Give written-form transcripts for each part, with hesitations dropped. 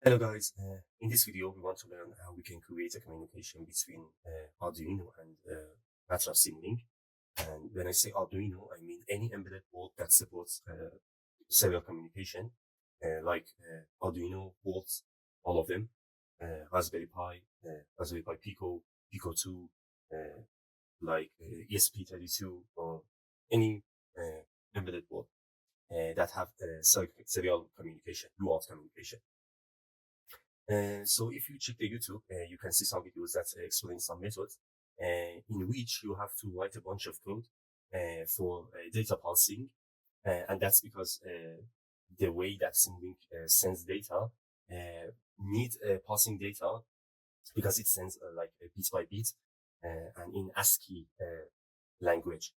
Hello guys, in this video we want to learn how we can create a communication between Arduino and MATLAB Simulink. And when I say Arduino, I mean any embedded board that supports serial communication, like Arduino boards, all of them, Raspberry Pi, Raspberry Pi Pico, Pico 2, like ESP32, or any embedded board that have serial communication, UART communication. So if you check the YouTube, you can see some videos that explain some methods in which you have to write a bunch of code for data parsing. And that's because the way that Simulink sends data needs parsing data because it sends like bit by bit and in ASCII language.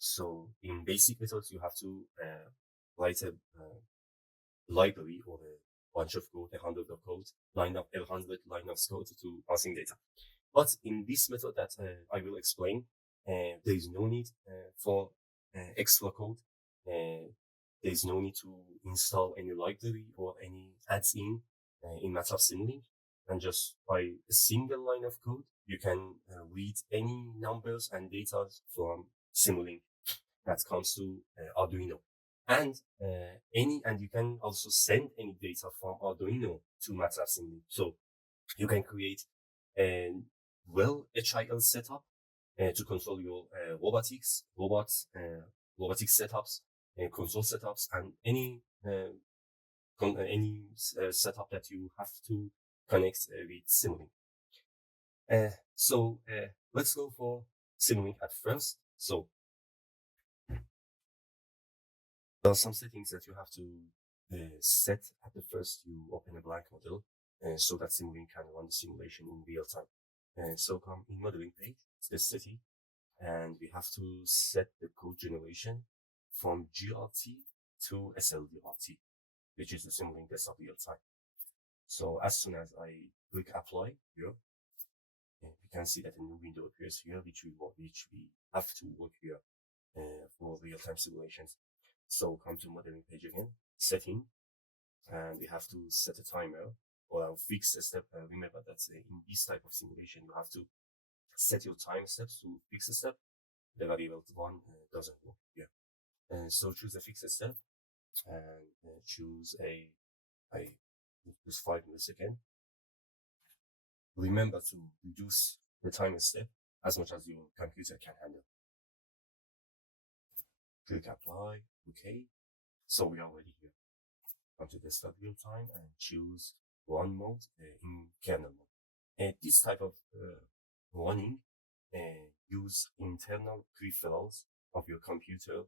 So in basic methods, you have to write a library or a bunch of code, 100 of code, line up 100 line of code to parsing data. But in this method that I will explain, there is no need for extra code. There is no need to install any library or any add-in MATLAB Simulink. And just by a single line of code, you can read any numbers and data from Simulink that comes to Arduino. And you can also send any data from Arduino to MATLAB Simulink. So you can create a HIL setup to control your robotics setups, console setups, and any setup that you have to connect with Simulink. So let's go for Simulink at first. So there are some settings that you have to set at the first you open a blank model so that Simulink can run the simulation in real time. So come in modeling page, it's the city, and we have to set the code generation from GRT to SLDRT, which is the Simulink desktop real time. So as soon as I click apply here, we can see that a new window appears here, which we have to work here for real-time simulations. So come to modeling page again, setting, and we have to set a timer or I'll fix a step. Remember that in this type of simulation, you have to set your time steps to fix a step. The variable one doesn't work here. So choose a fixed step and choose I use 5 milliseconds. Remember to reduce the timer step as much as your computer can handle. Click apply, okay. So we are already here. Come to desktop real time and choose run mode in kernel mode. This type of running use internal peripherals of your computer,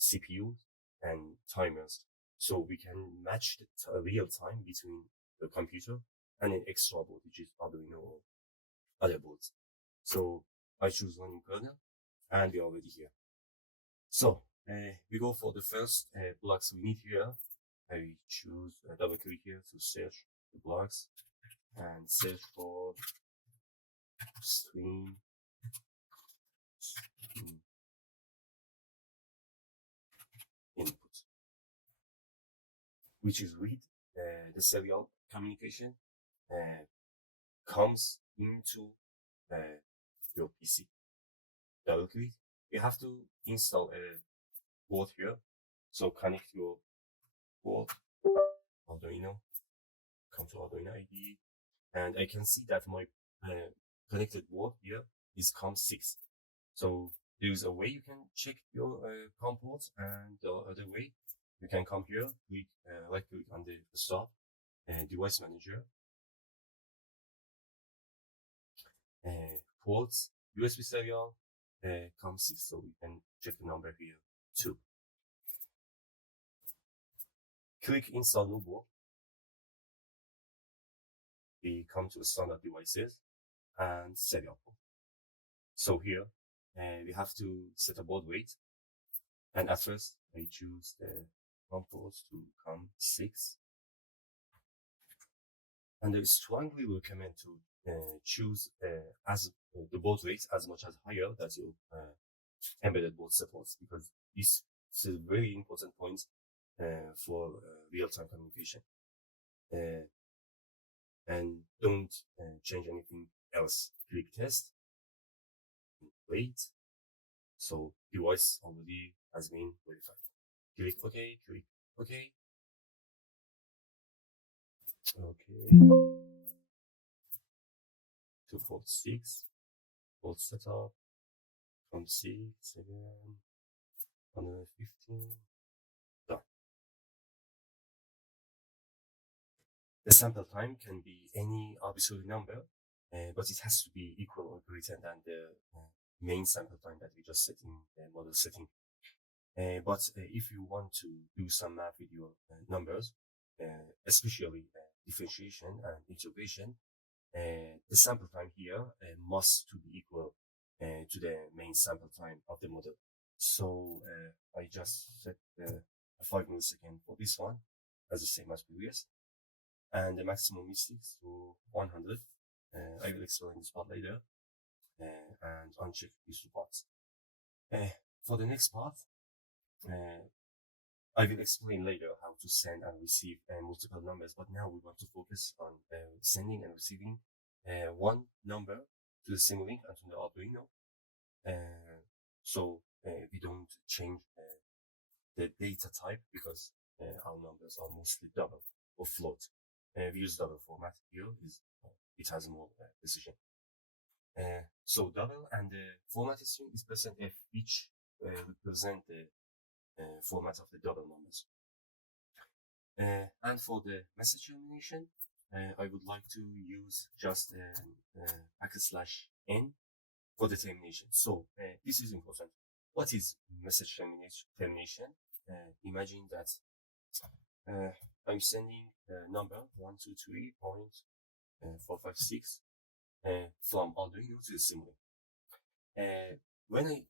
CPU and timers. So we can match the real time between the computer and an extra board, which is Arduino or other boards. So I choose running kernel and we're already here. So we go for the first blocks we need here. I choose double click here to search the blocks and search for stream input, which is read. The serial communication comes into your PC. Double click. You have to install a board here. So connect your board, Arduino, come to Arduino ID, and I can see that my connected board here is COM6. So there is a way you can check your COM ports, and the other way you can come here, click right click on the start device manager, ports, USB serial, COM6, so we can check the number here too. Click install new board. We come to standard devices and serial port. So here we have to set a baud rate, and at first I choose the COM ports to COM6, and I strongly recommend to choose as the baud rate as much as higher that your embedded board supports, because this is a very important point for real-time communication. and don't change anything else. Click test, wait. So device already has been verified. Click OK, click OK. Okay. 246, port setup, 26, 7, 115, done. The sample time can be any arbitrary number, but it has to be equal or greater than the main sample time that we just set in the model setting. But if you want to do some math with your numbers, especially differentiation and integration, the sample time here must to be equal to the main sample time of the model. So I just set a 5 millisecond for this one as the same as previous, and the maximum is to 100. I will explain this part later, and uncheck these two parts. For the next part, I will explain later how to send and receive multiple numbers, but now we want to focus on sending and receiving one number to the Simulink and to the Arduino. So we don't change the data type because our numbers are mostly double or float. We use double format here, it has more precision. So double, and the format string is %f, which represent the format of the double numbers. And for the message termination, I would like to use just \n for the termination. So this is important. What is message termination? Imagine that I'm sending a number 123.456 from Arduino to the Simulink. When I'm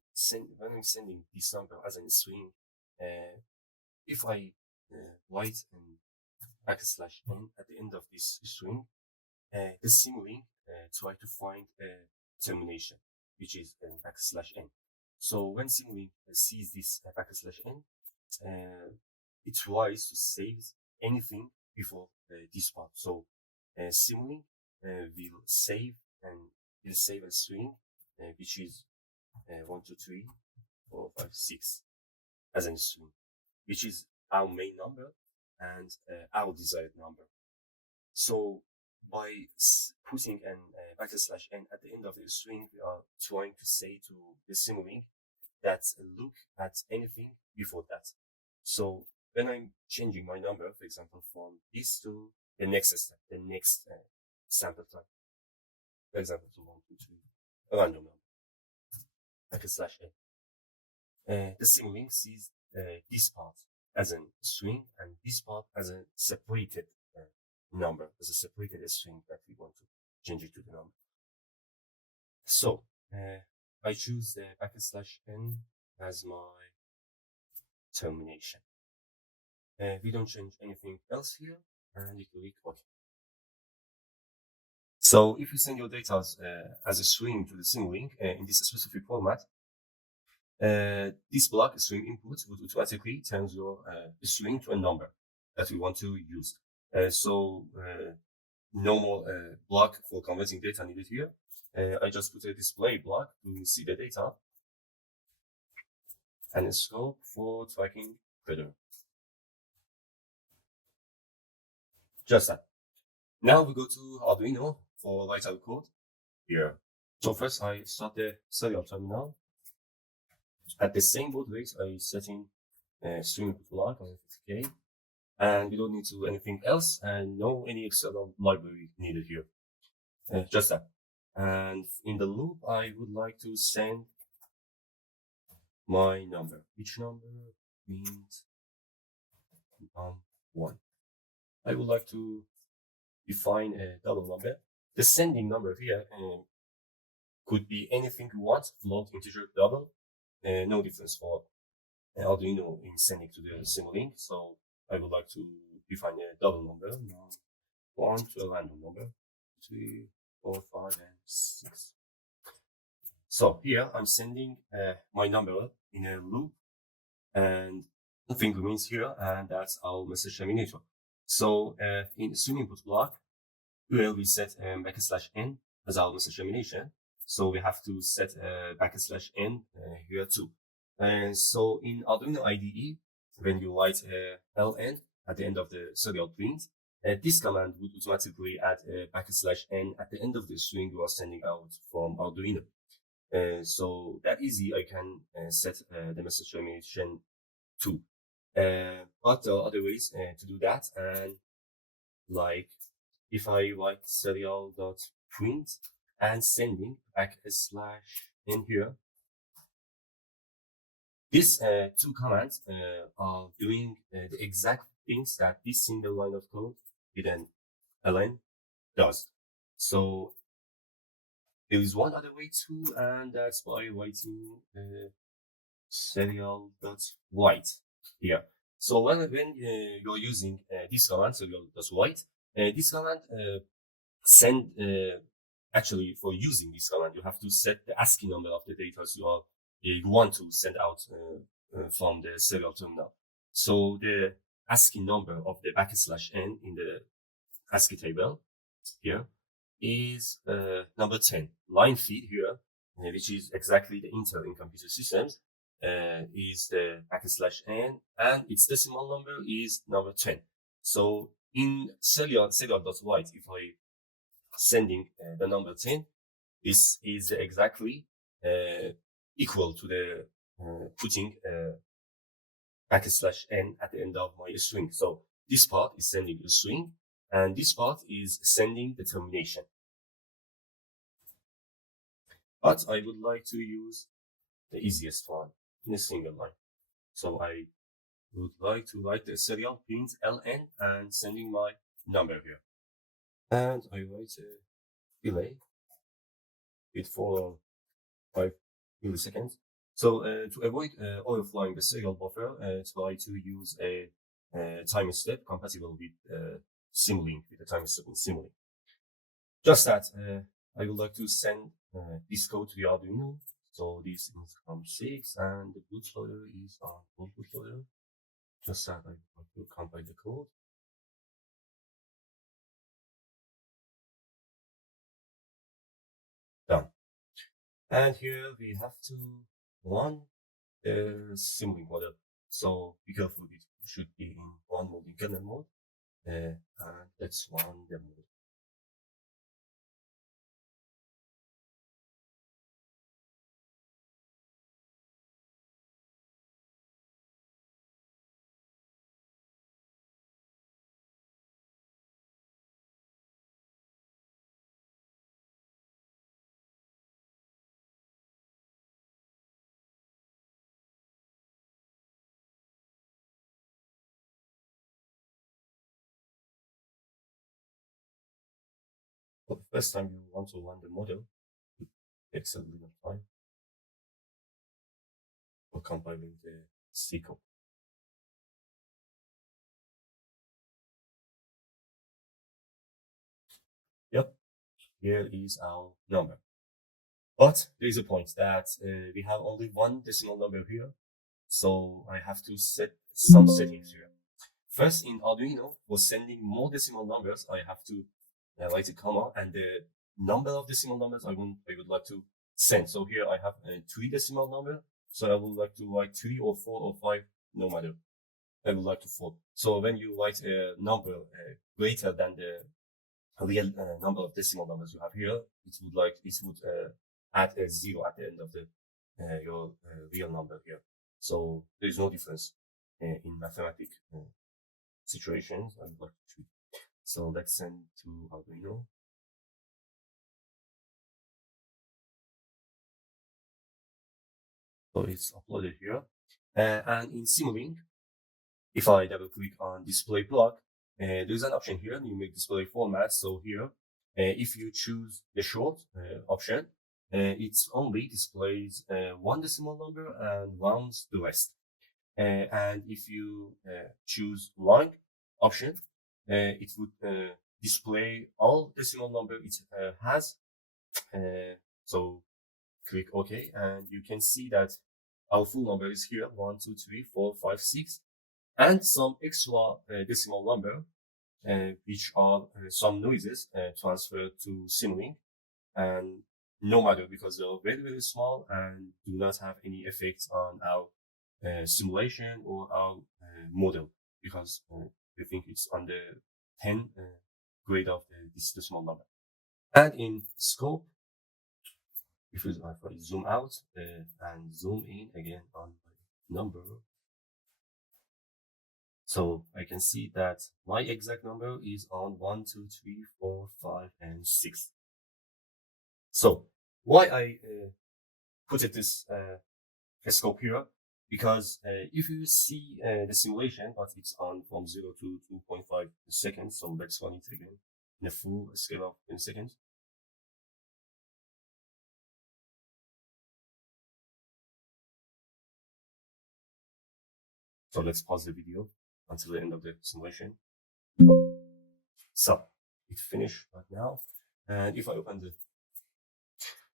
sending this number as a string, if I write an \n at the end of this string, the Simulink try to find a termination, which is an \n. So when Simulink sees this \n, it tries to save anything before this part. So Simulink will save a string which is 123.456 as a string, which is our main number and our desired number. So by putting an \n at the end of the string, we are trying to say to the Simulink that look at anything before that. So when I'm changing my number, for example, from this to the next step, the next sample time, for example, to 123, a random number, \n. The Simulink sees this part as a string and this part as a separated number, as a separated string that we want to change it to the number. So I choose the \n as my termination. We don't change anything else here, and you click OK. So if you send your data as a string to the Simulink in this specific format, this block string input would automatically turn your string to a number that we want to use. So no more block for converting data needed here. I just put a display block to see the data and a scope for tracking further. Just that. Now we go to Arduino for write out code here. So first I start the serial terminal. At the same baud rate, I set in string input block on 50K, and we don't need to do anything else, and no any external library needed here. Just that. And in the loop, I would like to send my number. Each number means 1. I would like to define a double number. The sending number here could be anything you want, float, integer, double. No difference for Arduino in sending to the Simulink. So I would like to define a double number, 1 to a random number, 3, 4, 5, and 6. So here I'm sending my number in a loop, and nothing remains here, and that's our message terminator. So in string input block, here we set \n as our message termination. So we have to set \n here too. And so in Arduino IDE, when you write ln at the end of the serial print, this command would automatically add \n at the end of the string you are sending out from Arduino. So that easy, I can set the message termination too. But there are other ways to do that. And like if I write serial.print and sending \n here, these two commands are doing the exact things that this single line of code within ln does. So there is one other way too, and that's by writing serial.write here. So when you're using this command, serial.write, this command send actually for using this command, you have to set the ASCII number of the data you want to send out from the serial terminal. So the ASCII number of the \n in the ASCII table here is number 10. Line feed here, which is exactly the Intel in computer systems, is the \n, and its decimal number is number 10. So in serial.write, if I sending the number 10, this is exactly equal to the putting \n at the end of my string. So this part is sending the string, and this part is sending the termination. But I would like to use the easiest one in a single line. So I would like to write the serial print ln and sending my number here. And I write a delay with 4 or 5 milliseconds. So to avoid overflowing the serial buffer, try to use a time step compatible with Simulink, with the time step in Simulink. Just that I would like to send this code to the Arduino. So this is from 6 and the bootloader is on full bootloader. Just that I want to compile the code. Done. And here we have to run the Simulink model. So be careful, it should be in one mode, in kernel mode. And let's run the mode. For the first time you want to run the model, it takes a little time for compiling the C code. Yep, here is our number. But there is a point that we have only one decimal number here. So I have to set some settings here. First, in Arduino, for sending more decimal numbers, I have to write a comma, and the number of decimal numbers I would like to send. So here I have 3 decimal number. So I would like to write 3 or 4 or 5, no matter. I would like to 4. So when you write a number greater than the real number of decimal numbers you have here, it would add a 0 at the end of the your real number here. So there is no difference in mathematic situations. I would like to treat. So let's send to Arduino. So it's uploaded here. And in Simulink, if I double click on display block, there's an option here, numeric display format. So here, if you choose the short option, it only displays 1 decimal number and rounds the rest. And if you choose long option, it would display all decimal number it has. So click OK, and you can see that our full number is here, 1, 2, 3, 4, 5, 6, and some extra decimal number which are some noises transferred to Simulink, and no matter because they're very, very small and do not have any effect on our simulation or our model, because we think it's on the 10 grade of this decimal number. And in scope, if I zoom out and zoom in again on my number, so I can see that my exact number is on 1, 2, 3, 4, 5, and 6. So why I put it this scope here? Because if you see the simulation, but it's on from 0 to 2.5 seconds, so let's run it again in a full scale of 10 seconds. So let's pause the video until the end of the simulation. So it finished right now. And if I open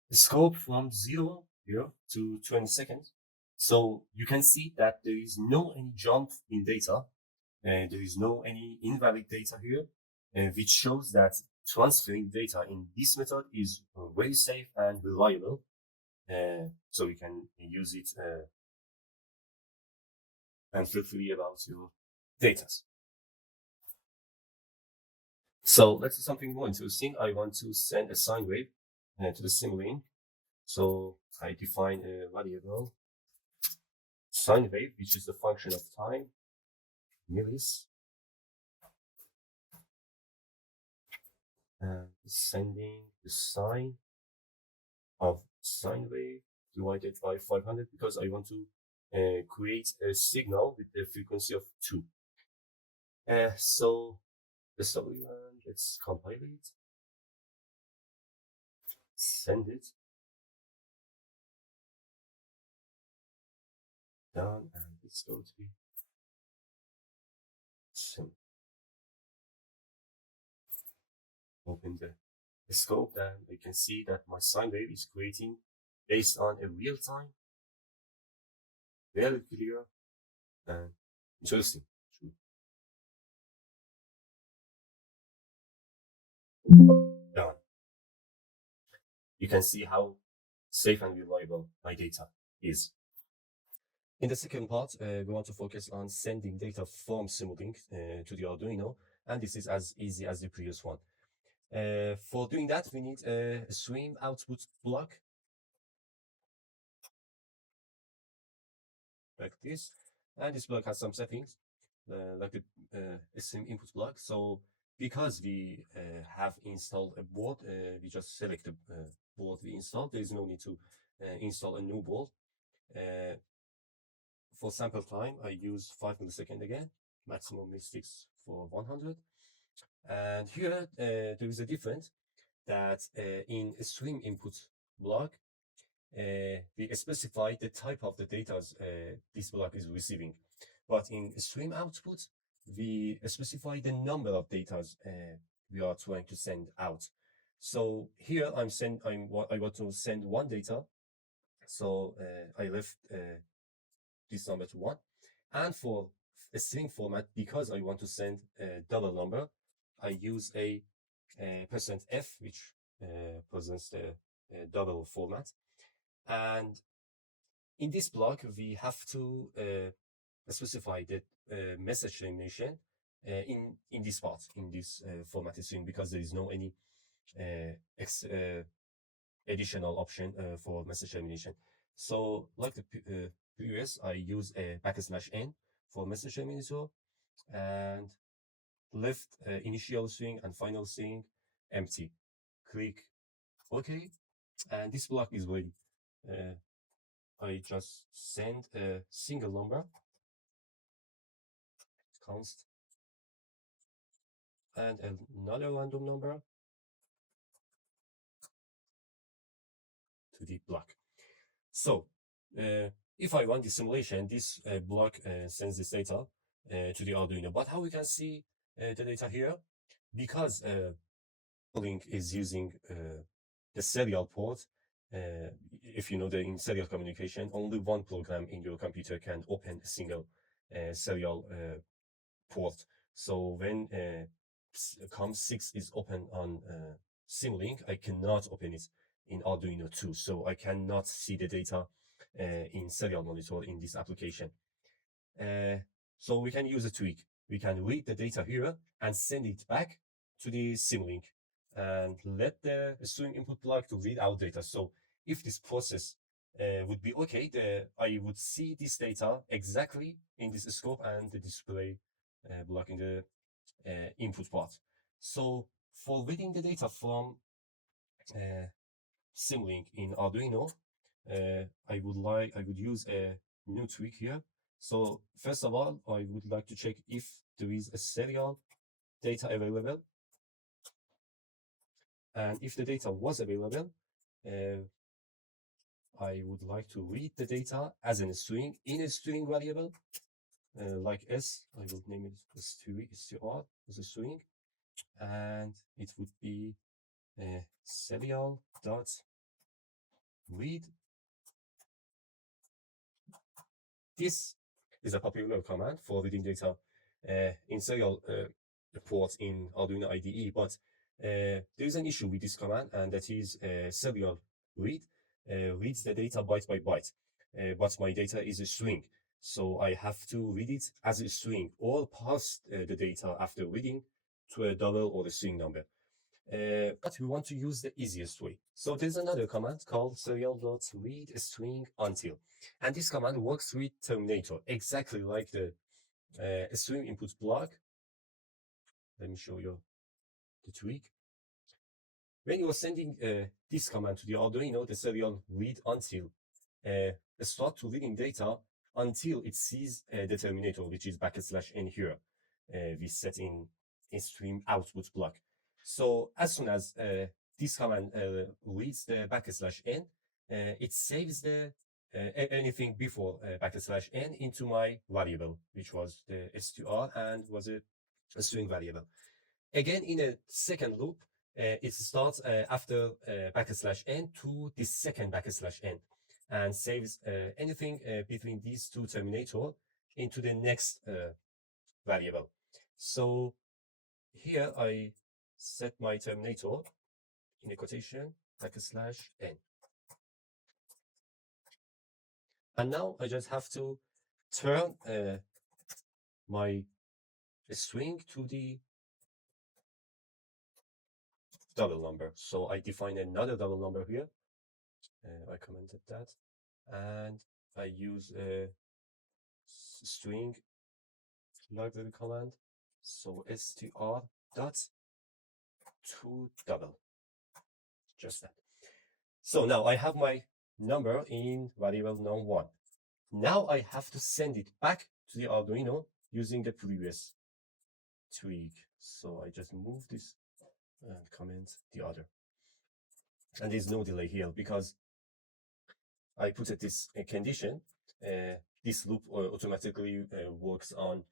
the scope from 0 here to 20 seconds, so you can see that there is no any jump in data, and there is no any invalid data here, which shows that transferring data in this method is very safe and reliable. So you can use it and feel free about your data. So let's do something more interesting. I want to send a sine wave to the Simulink. So I define a variable sine wave, which is the function of time, millis, and sending the sine of sine wave divided by 500, because I want to create a signal with the frequency of 2. So let's compile it, send it, done, and it's going to be simple. Open the scope, and you can see that my sine wave is creating based on a real time, very clear and interesting. Done. You can see how safe and reliable my data is. In the second part, we want to focus on sending data from Simulink to the Arduino, and this is as easy as the previous one. For doing that, we need a stream output block like this, and this block has some settings like a stream input block. So because we have installed a board, we just select the board we installed. There is no need to install a new board. For sample time, I use 5 milliseconds again, maximum sticks for 100. And here there is a difference that in a stream input block, we specify the type of the data this block is receiving. But in stream output, we specify the number of data we are trying to send out. So here I want to send one data. So I left this number to 1. And for a string format, because I want to send a double number, I use a %f, which presents the double format. And in this block, we have to specify the message termination in this part, in this format string, because there is no any additional option for message termination. So like the previous, I use a \n for message terminator, and left initial string and final string empty. Click OK, and this block is ready. I just send a single number, const, and another random number to the block. So if I run the simulation, this block sends this data to the Arduino. But how we can see the data here? Because Link is using the serial port. If you know that in serial communication, only one program in your computer can open a single serial port. So when COM6 is open on Simulink, I cannot open it in Arduino 2, so I cannot see the data in serial monitor in this application. So we can use a tweak. We can read the data here and send it back to the Simulink and let the string input block to read our data. So if this process would be okay, I would see this data exactly in this scope and the display block in the input part. So for reading the data from Simulink in Arduino, I would use a new tweak here. So first of all, I would like to check if there is a serial data available. And if the data was available, I would like to read the data as a string in a string variable, like S. I will name it str as a string, and it would be serial dot read. This is a popular command for reading data in serial ports in Arduino IDE, but there is an issue with this command, and that is serial read reads the data byte by byte, but my data is a string, so I have to read it as a string or parse the data after reading to a double or a string number. But we want to use the easiest way. So there's another command called serial.read string until. And this command works with terminator, exactly like the string input block. Let me show you the tweak. When you are sending this command to the Arduino, the serial read until start to reading data until it sees the terminator, which is \n here. We set in a stream output block. So as soon as this command reads the \n, it saves the anything before \n into my variable, which was the str and was a string variable. Again, in a second loop, it starts after \n to the second \n and saves anything between these two terminator into the next variable. So here I set my terminator in a quotation \n. And now I just have to turn my string to the double number. So I define another double number here. I commented that, and I use a string library command. So str dot to double, just that. So now I have my number in variable num1. Now I have to send it back to the Arduino using the previous tweak. So I just move this and comment the other. And there's no delay here because I put it this condition. This loop automatically works on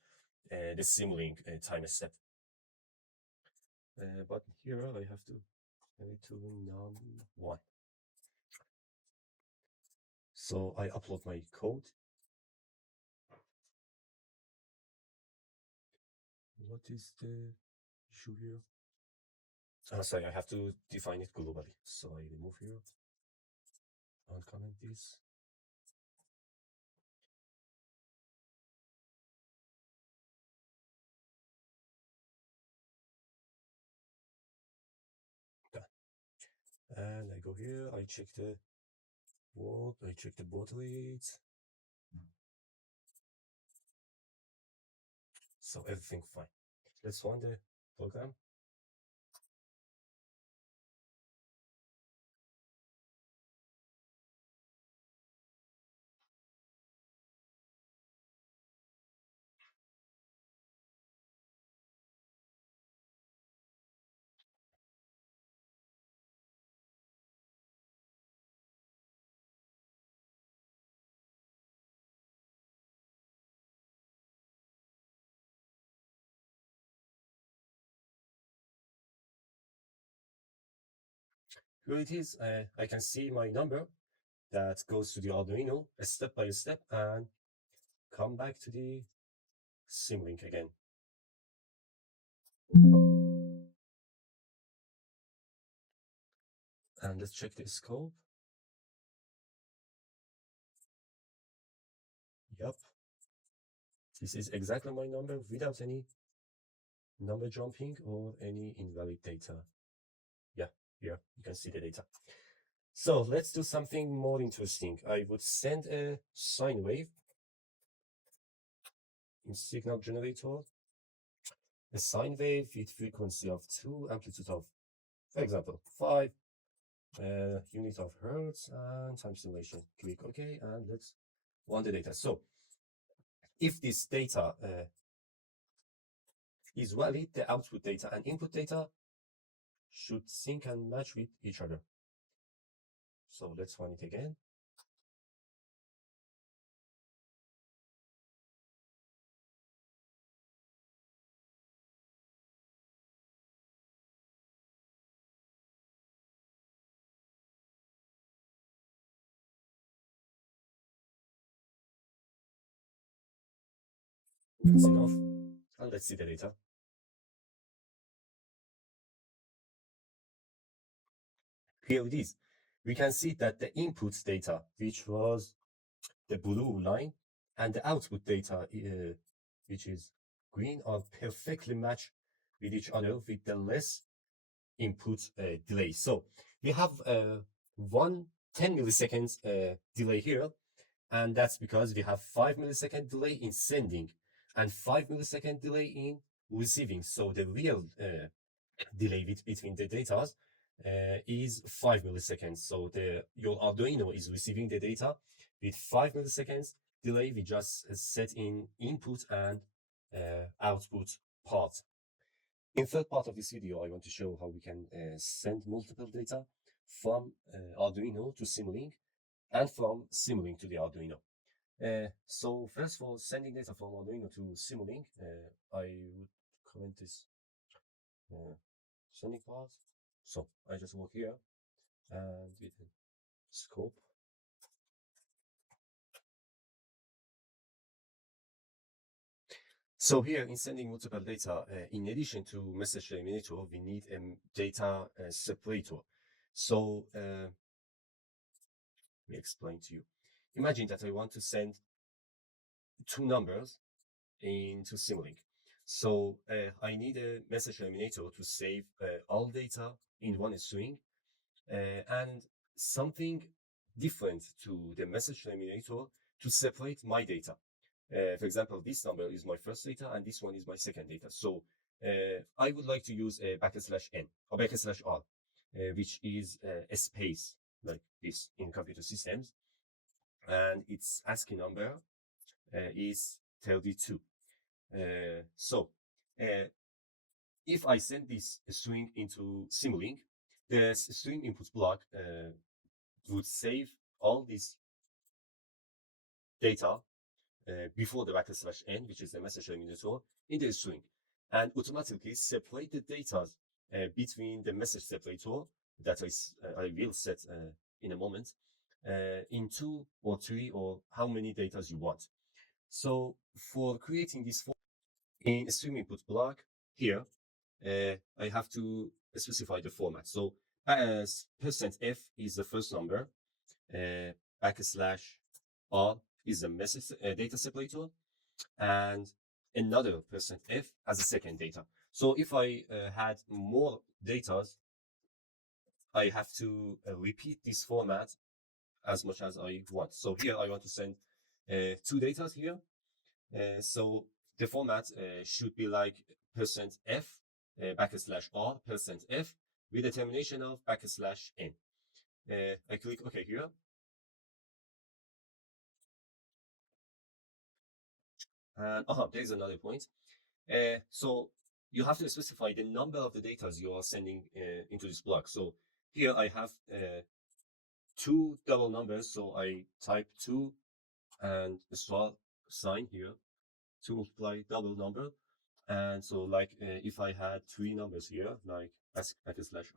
the Simulink time step. But here I have to num1. So I upload my code. What is the issue here? Sorry, I have to define it globally. So I remove here, uncomment this. Done. And I go here, I check the word, I check the baud rate. So everything fine. Let's run the program. Here it is. I can see my number that goes to the Arduino step by step and come back to the Simulink again. And let's check the scope. Yep. This is exactly my number without any number jumping or any invalid data. Yeah, here you can see the data. So let's do something more interesting. I would send a sine wave in signal generator, a sine wave with frequency of 2, amplitude of, for example, 5 unit of hertz, and time simulation. Click OK, and let's run the data. So if this data is valid, the output data and input data should sync and match with each other. So let's run it again. That's enough. And let's see the data. Here it is. We can see that the input data, which was the blue line, and the output data, which is green, are perfectly matched with each other with the less input delay. So we have 10 milliseconds delay here, and that's because we have 5 millisecond delay in sending and 5 millisecond delay in receiving. So the real delay between the data is 5 milliseconds. So your Arduino is receiving the data with 5 milliseconds delay. We just set in input and output part. In third part of this video, I want to show how we can send multiple data from Arduino to Simulink and from Simulink to the Arduino. So first, for sending data from Arduino to Simulink, I would comment this sending part. So I just work here and with the scope. So here in sending multiple data, in addition to message eliminator, we need a data separator. So let me explain to you. Imagine that I want to send two numbers into Simulink. So I need a message eliminator to save all data in one string and something different to the message eliminator to separate my data. For example, this number is my first data and this one is my second data. So I would like to use a \n or \r, which is a space like this in computer systems. And its ASCII number is 32. So if I send this string into Simulink, the string input block would save all this data before the \n, which is the message eliminator, in the string, and automatically separate the data between the message separator that I will set in a moment in 2 or 3 or how many data you want. So for creating this form in string input block here, I have to specify the format. So as %f is the first number, \r is the message data separator, and another %f as a second data. So if I had more data, I have to repeat this format as much as I want. So here I want to send 2 data here. So the format should be like %f \r %f with a termination of \n. I click OK here. And there is another point. So you have to specify the number of the data you are sending into this block. So here I have 2 double numbers. So I type 2 and a star sign here to multiply double number. And so like if I had 3 numbers here, like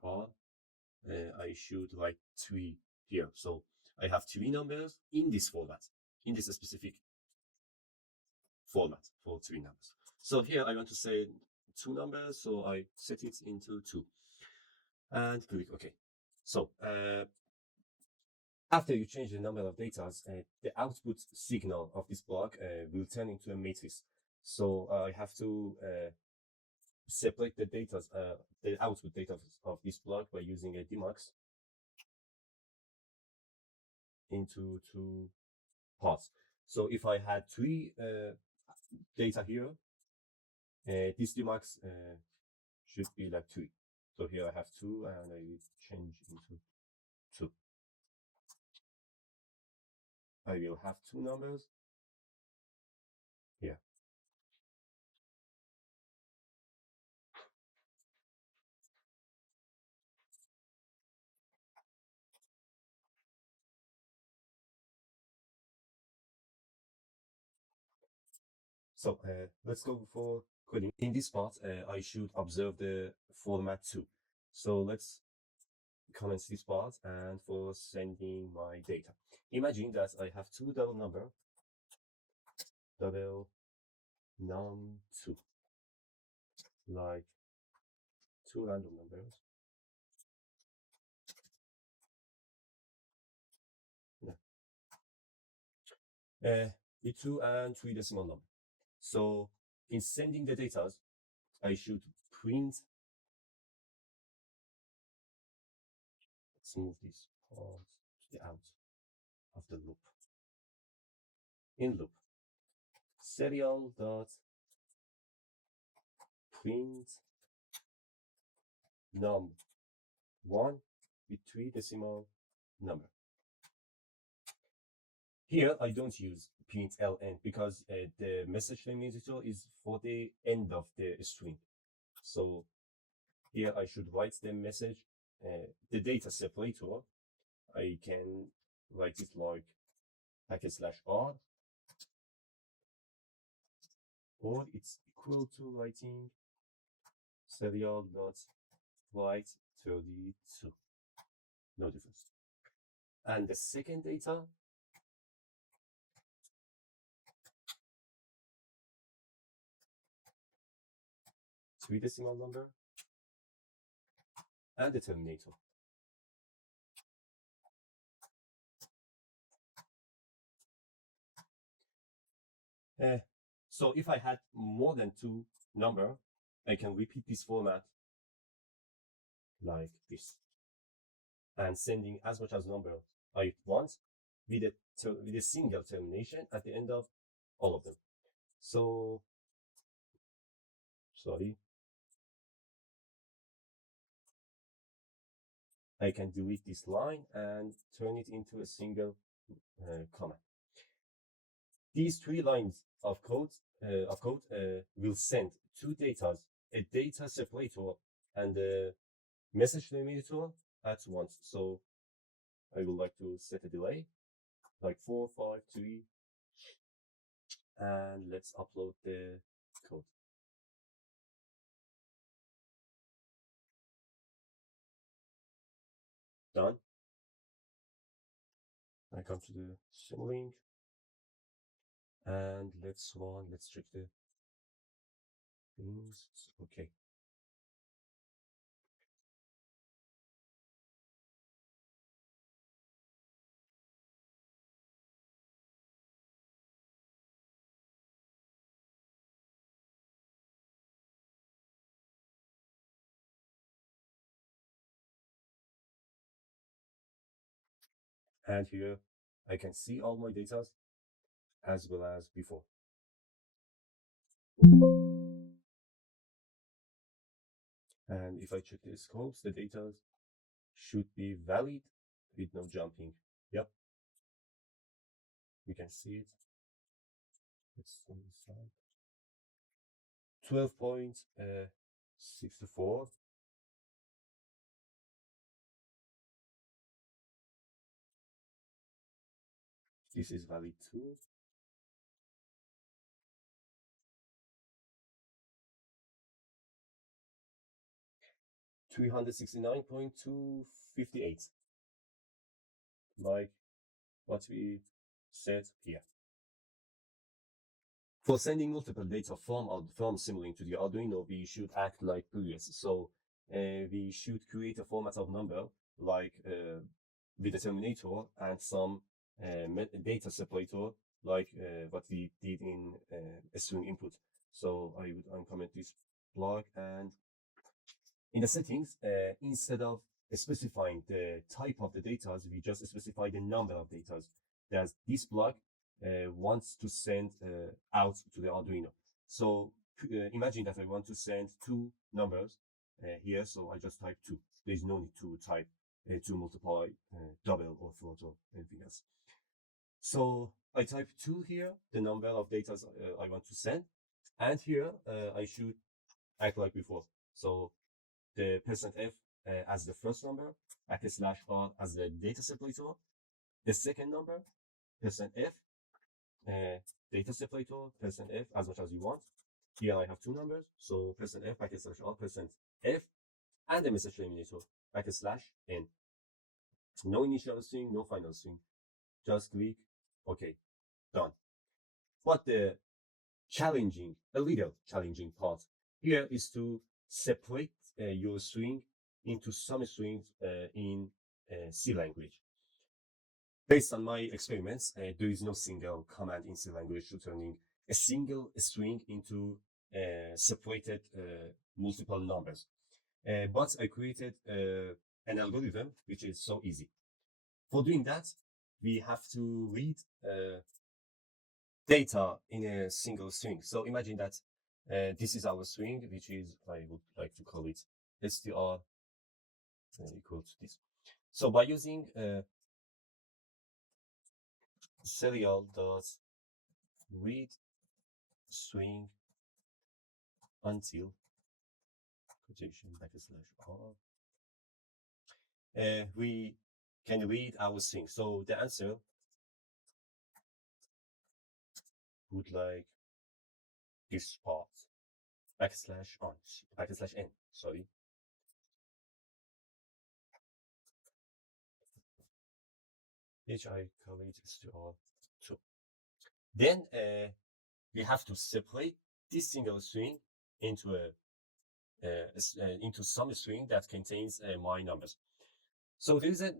\r, I should write 3 here. So I have 3 numbers in this format, in this specific format for 3 numbers. So here I want to say 2 numbers, so I set it into 2 and click OK. So after you change the number of data, the output signal of this block will turn into a matrix. So I have to separate the data, the output data of this block by using a demuxx into two parts. So if I had three data here, this demuxx should be like 3. So here I have 2 and I will change into 2. I will have 2 numbers here. So let's go for coding. In this part, I should observe the format too. So let's comment this part and for sending my data. Imagine that I have 2 double num2, like 2 random numbers. The 2 and 3 decimal number. So in sending the data, I should print. Let's move this part to the out of the loop. In loop, serial dot print num1 with 3 decimal number. Here I don't use println because the message limiter is for the end of the string. So here I should write the message, the data separator. I can write it like /r, or it's equal to writing serial dot write 32. No difference. And the second data, three decimal number, and the terminator. So if I had more than 2 number, I can repeat this format like this, and sending as much as number I want with a single termination at the end of all of them. So, sorry, I can delete this line and turn it into a single comment. These 3 lines of code will send 2 data, a data separator and a message limiter at once. So I would like to set a delay like 4, 5, 3, and let's upload the code. Done. I come to the Simulink and let's check the things. Okay. And here I can see all my data as well as before. And if I check the scopes, the data should be valid with no jumping. Yep. You can see it. It's on the side. 12.64. This is valid too. $369.258, like what we said here. For sending multiple data from Simulink to the Arduino, we should act like previous. So we should create a format of number like with the terminator and some data separator, like what we did in a string input. So I would uncomment this block, and in the settings, instead of specifying the type of the data, we just specify the number of data that this block wants to send out to the Arduino. So imagine that I want to send two numbers here, so I just type 2. There's no need to type to multiply, double, or float, or anything else. So I type 2 here, the number of data I want to send, and here I should act like before. So the %f as the first number, /r as the data separator, the second number, %f, data separator, %f, as much as you want. Here I have two numbers, so %f, /r, %f, and the message terminator, /n. No initial string, no final string. Just click OK, done. But the a little challenging part here is to separate your string into some strings in C language. Based on my experiments, there is no single command in C language to turning a single string into separated multiple numbers. But I created an algorithm which is so easy. For doing that, we have to read data in a single string. So imagine that this is our string, which is, I would like to call it str equal to this. So by using serial dot read string until quotation /r, we can read our string. So the answer would like this part /n, sorry. Which I call it str2. Then we have to separate this single string into into some string that contains my numbers. So there is a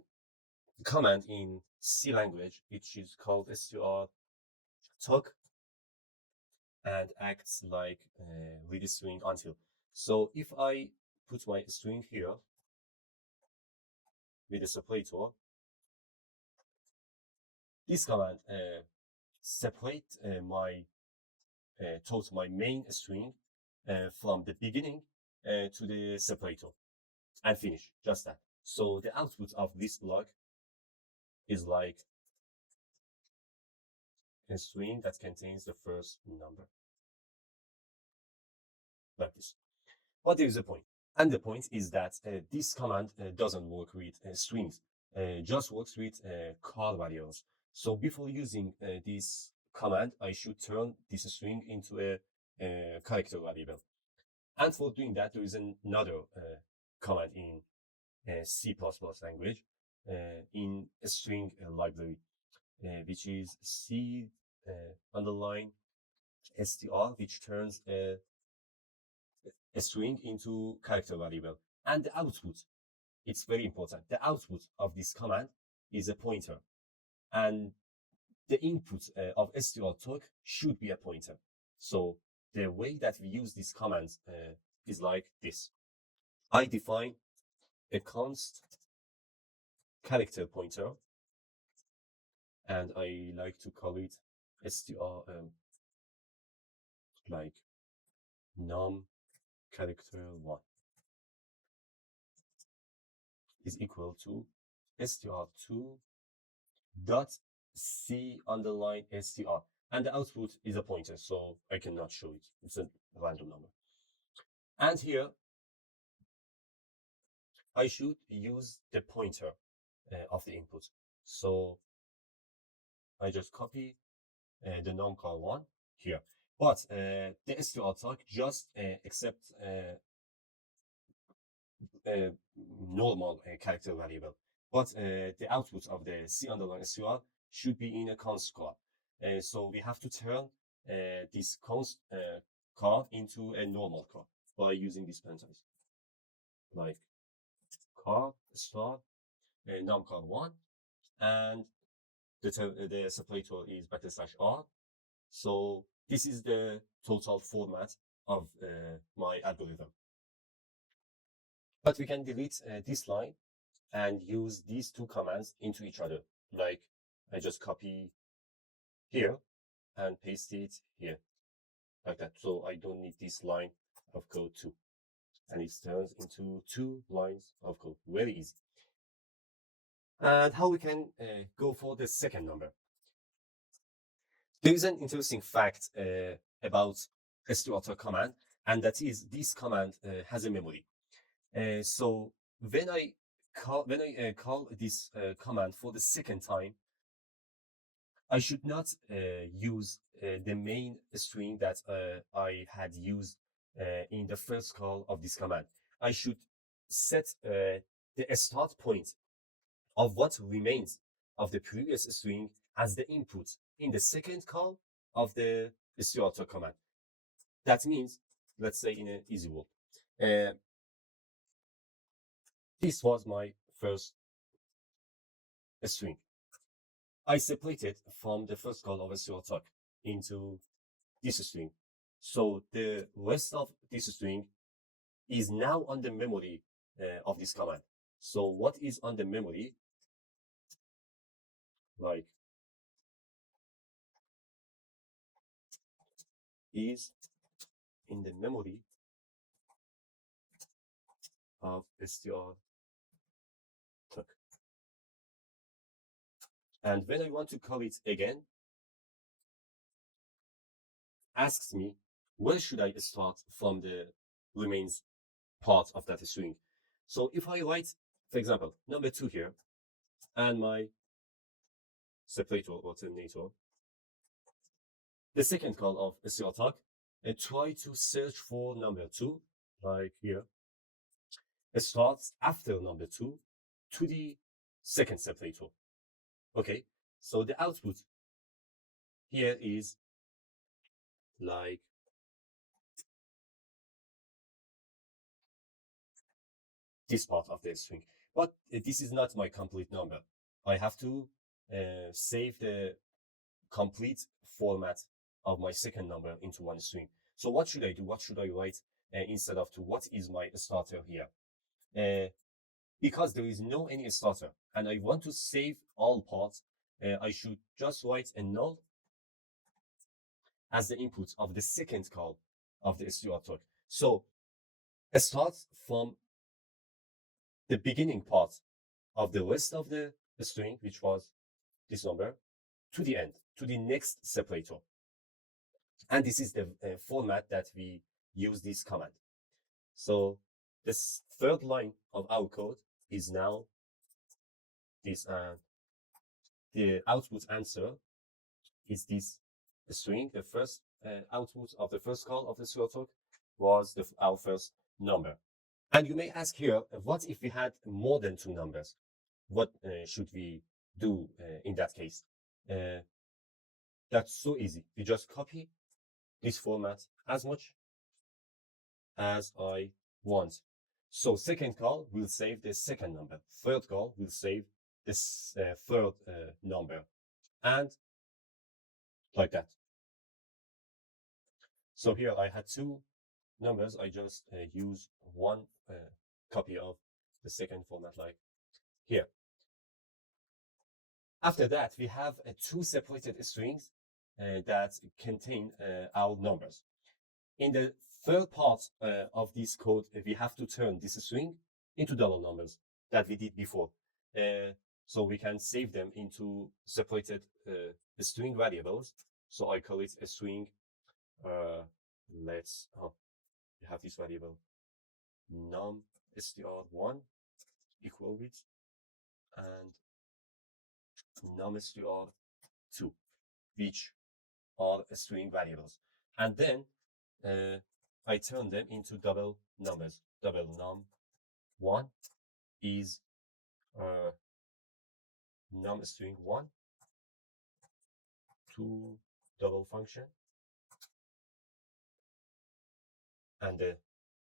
command in C language which is called str_talk and acts like read a string until. So if I put my string here with a separator, this command separate my main string from the beginning to the separator and finish, just that. So the output of this block is like a string that contains the first number, like this. But there is a point, and the point is that this command doesn't work with strings, just works with car variables. So before using this command, I should turn this string into a character variable. And for doing that, there is another command in C++ language in a string library, which is C underline str, which turns a string into character variable. And the output, it's very important. The output of this command is a pointer, and the input of str_talk should be a pointer. So the way that we use this command is like this. I define a const character pointer, and I like to call it str like num character 1 is equal to str2 dot c underline str, and the output is a pointer, so I cannot show it. It's a random number. And here I should use the pointer of the input. So I just copy the num_car1 here. But the str_talk just accepts normal character variable. But the output of the c underline str should be in a const car. So we have to turn this const car into a normal car by using this parenthesis, like car star num_call1, and the separator is \r. So this is the total format of my algorithm. But we can delete this line and use these two commands into each other. Like I just copy here and paste it here, like that. So I don't need this line of code too. And it turns into 2 lines of code. Very easy. And how we can go for the second number. There is an interesting fact about str command, and that is this command has a memory. So when I call this command for the second time, I should not use the main string that I had used in the first call of this command. I should set the start point of what remains of the previous string as the input in the second call of the str command. That means, let's say in an easy word, this was my first string. I separated from the first call of str into this string. So the rest of this string is now on the memory of this command. So what is on the memory? Like is in the memory of str. And when I want to call it again, asks me, where should I start from the remains part of that string? So if I write, for example, number 2 here, and my separator or terminator, the second call of str and try to search for number 2, like here. It starts after number 2 to the second separator. Okay, so the output here is like this part of the string. But this is not my complete number. I have to save the complete format of my second number into one string. So what should I do? What should I write instead of to what is my starter here? Because there is no any starter and I want to save all parts, I should just write a null as the input of the second call of the str. So it starts from the beginning part of the rest of the string, which was this number, to the end, to the next separator. And this is the format that we use this command. So this third line of our code is now this, the output answer is this string. The first output of the first call of the str was our first number. And you may ask here, what if we had more than 2 numbers? What should we do in that case? That's so easy. We just copy this format as much as I want. So second call will save the second number. Third call will save this third number. And like that. So here I had 2 numbers. I just use one copy of the second format like here. After that, we have 2 separated strings that contain our numbers. In the third part of this code, we have to turn this string into double numbers that we did before. So we can save them into separated string variables. So I call it a string. We have this variable num str1 equal with and num str2, which are string variables. And then I turn them into double numbers. Double num1 is num string1 to double function, and the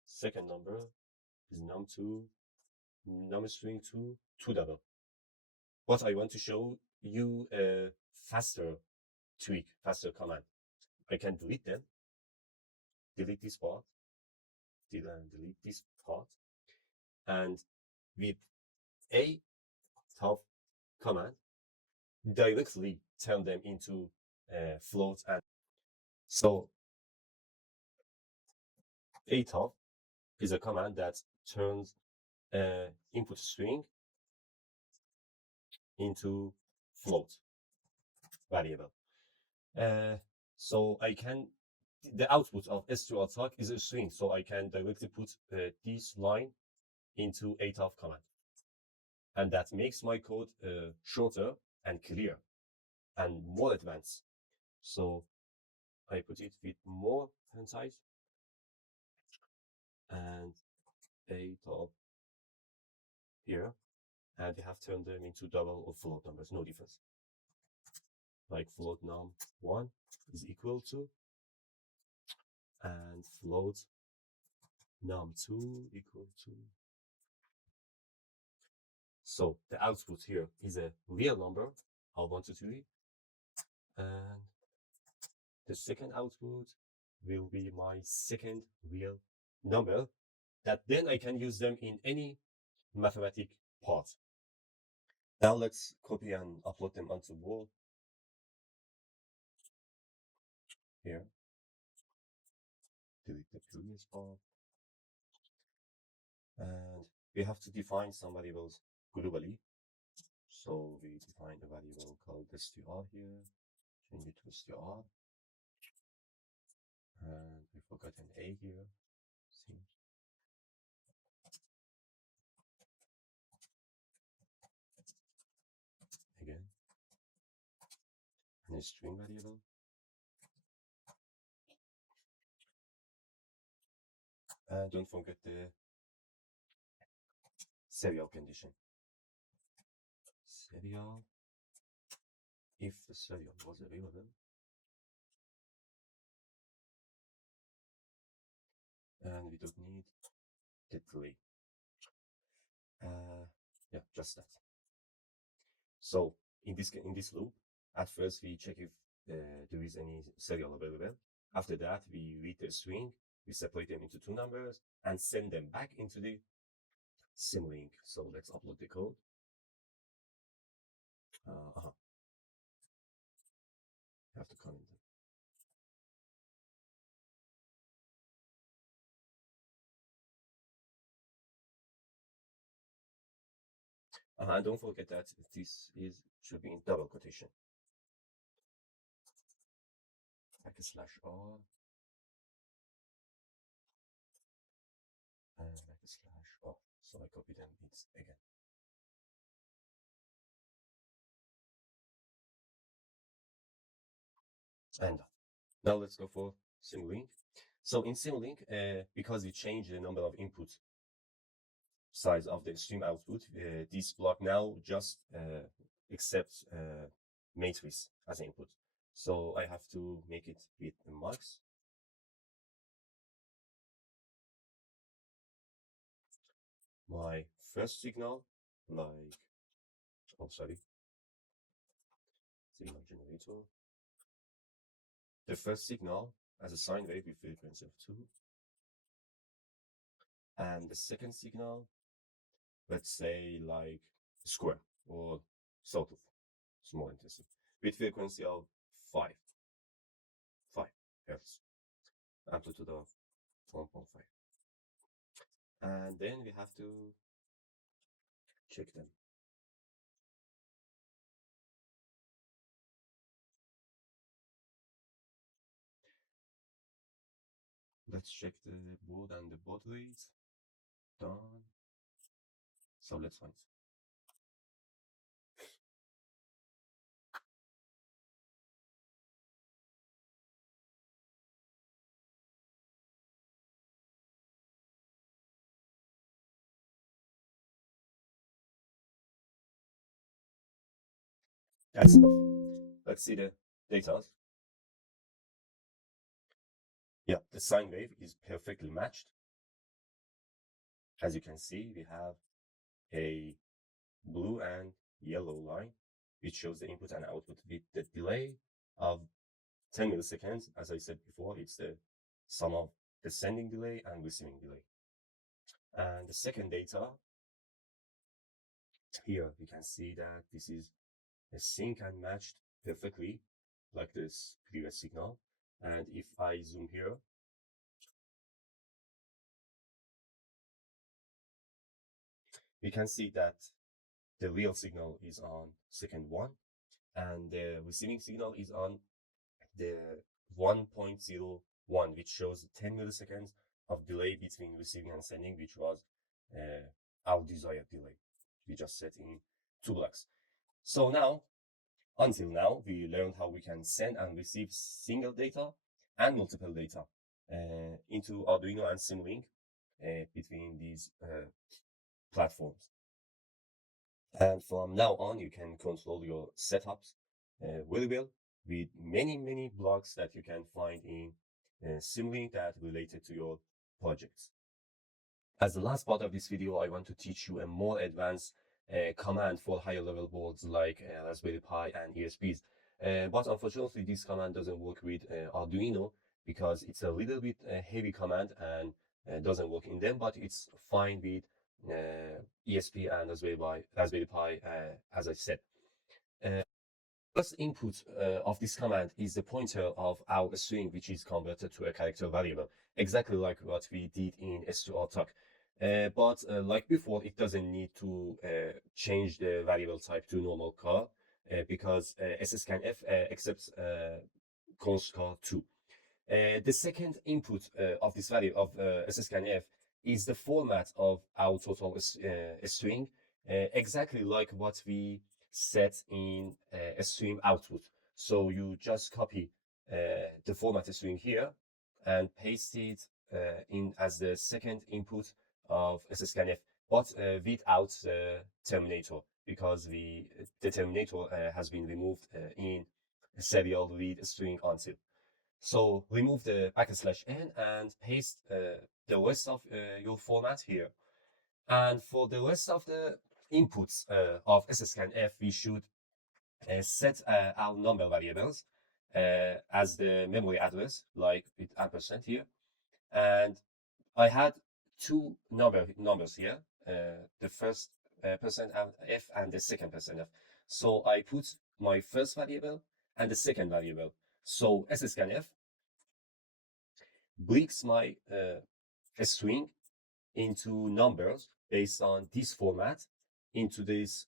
second number is num2 num string2 to double. But I want to show you a faster tweak, faster command. I can delete them, delete this part, delete this part, and with a top command, directly turn them into float. And so a top is a command that turns input string into float variable. So I can, the output of S2 attack is a string, so I can directly put this line into a top command. And that makes my code shorter and clear and more advanced. So I put it with more font size and a top here, and we have turned them into double or float numbers, no difference. Like float num1 is equal to, and float num2 equal to. So the output here is a real number, R1 to 3, and the second output will be my second real number, that then I can use them in any mathematic part. Now let's copy and upload them onto Word. Here, delete the previous part, and we have to define some variables globally. So we define a variable called str here, change it to str, and we forgot an a here. See? Again, and a string variable. And don't forget the serial condition. Serial, if the serial was available, and we don't need the delay. Yeah, just that. So in this loop, at first we check if there is any serial available. After that, we read the string, we separate them into two numbers, and send them back into the Simulink. So let's upload the code. You have to comment them. And don't forget that this should be in double quotation. /r and /r. So I copy them again. And now let's go for Simulink. So in Simulink, because we change the number of input size of the stream output, this block now just accepts matrix as input. So I have to make it with the max. My first signal, like, oh sorry, signal generator. The first signal as a sine wave with frequency of 2. And the second signal, let's say like square or sawtooth, small intensity, with frequency of 5 Hertz, amplitude of 1.5. And then we have to check them. Let's check the board and the baud rate. Done. So let's find. Let's see the data. Yeah, the sine wave is perfectly matched. As you can see, we have a blue and yellow line, which shows the input and output with the delay of 10 milliseconds. As I said before, it's the sum of the sending delay and receiving delay. And the second data, here we can see that this is a sync and matched perfectly like this previous signal. And if I zoom here, we can see that the real signal is on second 1 and the receiving signal is on the 1.01, which shows 10 milliseconds of delay between receiving and sending, which was our desired delay. We just set in 2 blocks. So now, until now, we learned how we can send and receive single data and multiple data into Arduino and Simulink between these platforms. And from now on, you can control your setups very well with many blocks that you can find in Simulink that related to your projects. As the last part of this video, I want to teach you a more advanced command for higher level boards like Raspberry Pi and ESPs. But unfortunately, this command doesn't work with Arduino because it's a little bit heavy command and doesn't work in them, but it's fine with ESP and Raspberry Pi, as I said. First input of this command is the pointer of our string, which is converted to a character variable, exactly like what we did in str talk. But like before, it doesn't need to change the variable type to normal char because sscanf accepts const char 2. The second input of this value of sscanf is the format of our total string, exactly like what we set in a stream output. So you just copy the format string here and paste it in as the second input of sscanf, but without the terminator, because the terminator has been removed in serial read string until. So remove the \n and paste the rest of your format here. And for the rest of the inputs of sscanf, we should set our number variables as the memory address, like with ampersand here. And I had two numbers here, the first %f and the second %f. So I put my first variable and the second variable. So sscanf breaks my string into numbers based on this format into this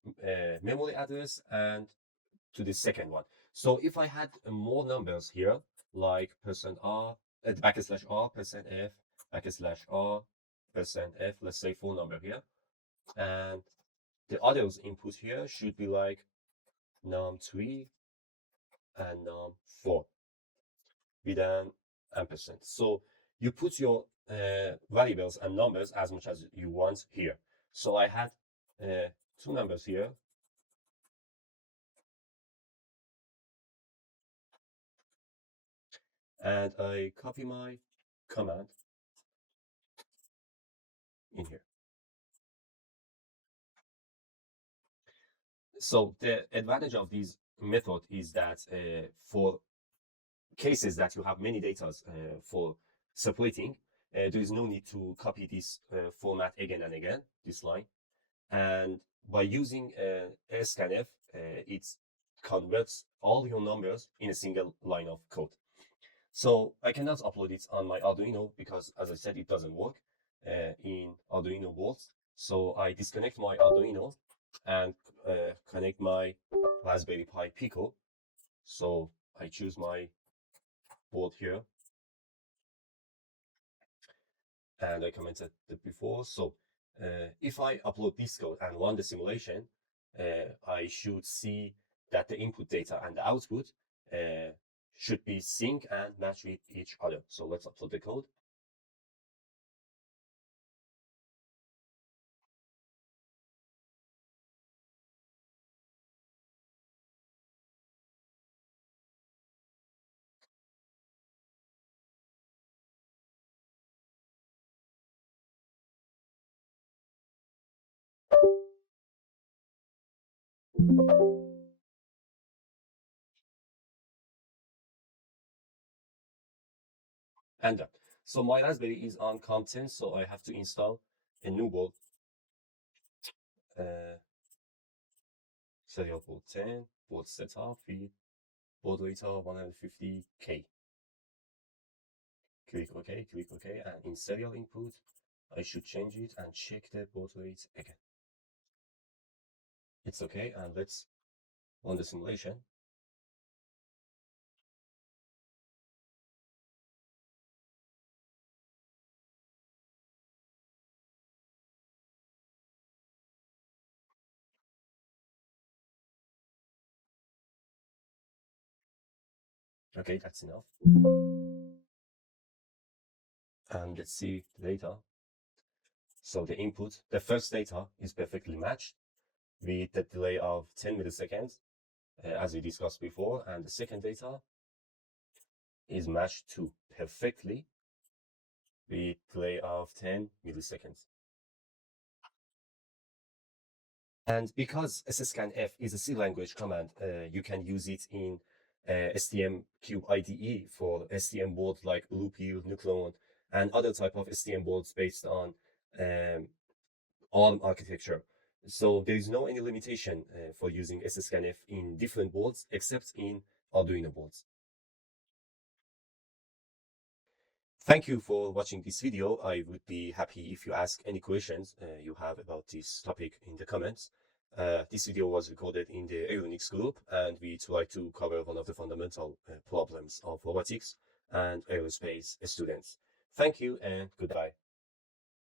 memory address and to the second one. So if I had more numbers here, like %r, \r, %f, \r, %f, let's say 4 number here, and the others input here should be like num3 and num4 with an ampersand. So you put your variables and numbers as much as you want here. So I had 2 numbers here. And I copy my command in here. So the advantage of this method is that for cases that you have many data for separating, there is no need to copy this format again and again, this line. And by using scanf, it converts all your numbers in a single line of code. So I cannot upload it on my Arduino because, as I said, it doesn't work in Arduino boards. So I disconnect my Arduino and connect my Raspberry Pi Pico. So I choose my board here. And I commented that before. So if I upload this code and run the simulation, I should see that the input data and the output should be sync and match with each other. So let's upload the code. And done. So my Raspberry is on COM10, so I have to install a new board. Serial port 10, board setup with board rate of 150K. Click OK, and in serial input, I should change it and check the board rate again. It's okay, and let's run the simulation. Okay, that's enough. And let's see the data. So the input, the first data is perfectly matched with the delay of 10 milliseconds, as we discussed before, and the second data is matched too perfectly with delay of 10 milliseconds. And because sscanf is a C language command, you can use it in STM32 IDE for STM boards like Bluepill, Nucleon, and other type of STM boards based on ARM architecture. So there is no any limitation for using sscanf in different boards except in Arduino boards. Thank you for watching this video. I would be happy if you ask any questions you have about this topic in the comments. This video was recorded in the aerodynamics group, and we try to cover one of the fundamental problems of robotics and aerospace students. Thank you and goodbye.